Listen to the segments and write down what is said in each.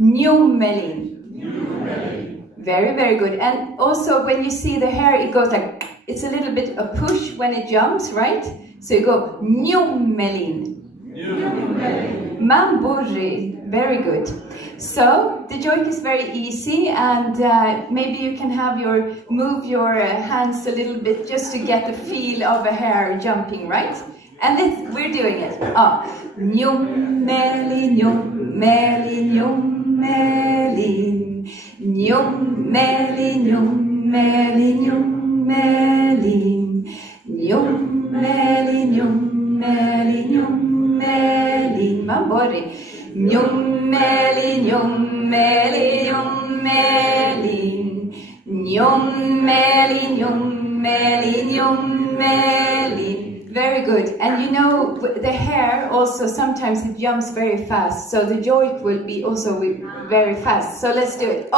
Njummelin. Very, very good. And also when you see the hair, it goes like, it's a little bit a push when it jumps, right? So you go Njummelin. Mamborri. Very good. So the joint is very easy, and maybe you can have move your hands a little bit just to get the feel of a hair jumping, right? And we're doing it. Njummelin, njummelin, njummelin. Njummelin, njummelin, njummelin. Njummelin, njummelin, njummelin. Mamborri. Njummelin, njummelin, njummelin. Njummelin, njummelin, njummelin. Very good. And you know, the hair also, sometimes it jumps very fast, so the joint will be also very fast. So let's do it.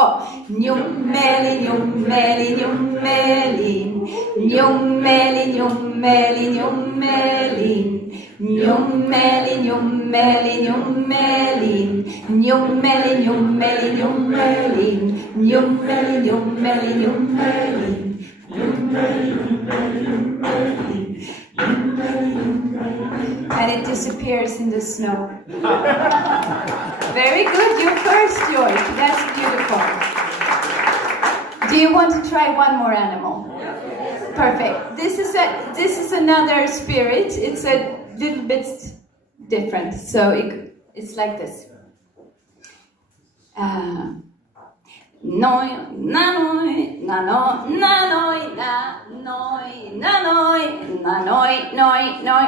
Njummelin, njummelin, njummelin. Njummelin, njummelin, njummelin. Njummelin, njummelin, njummelin. Njummelin, njummelin, njummelin. Njummelin, njummelin, njummelin. And it disappears in the snow. Very good, your first joint. That's beautiful. Do you want to try one more animal? Perfect. This is another spirit. It's a little bit different. So it's like this. Noi, na noi, na no, na noi, na noi, na noi, na noi, noi, noi,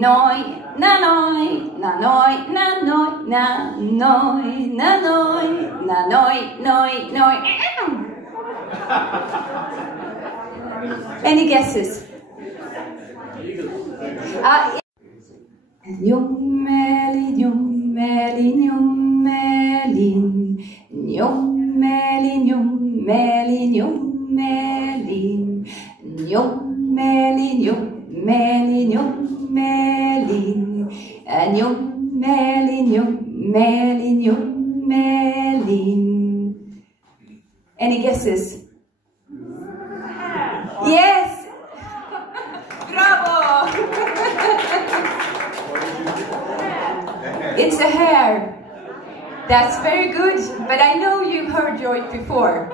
noi, na noi, na noi, na noi, na noi, na noi, na noi, noi, noi. Any guesses? Njummelin, njummelin, njummelin, njummelin, njummelin, njummelin, njummelin, njummelin, njummelin, njummelin, njummelin, njummelin. Any guesses? Yes! Bravo! It's a hair. That's very good, but I know you've heard joint before.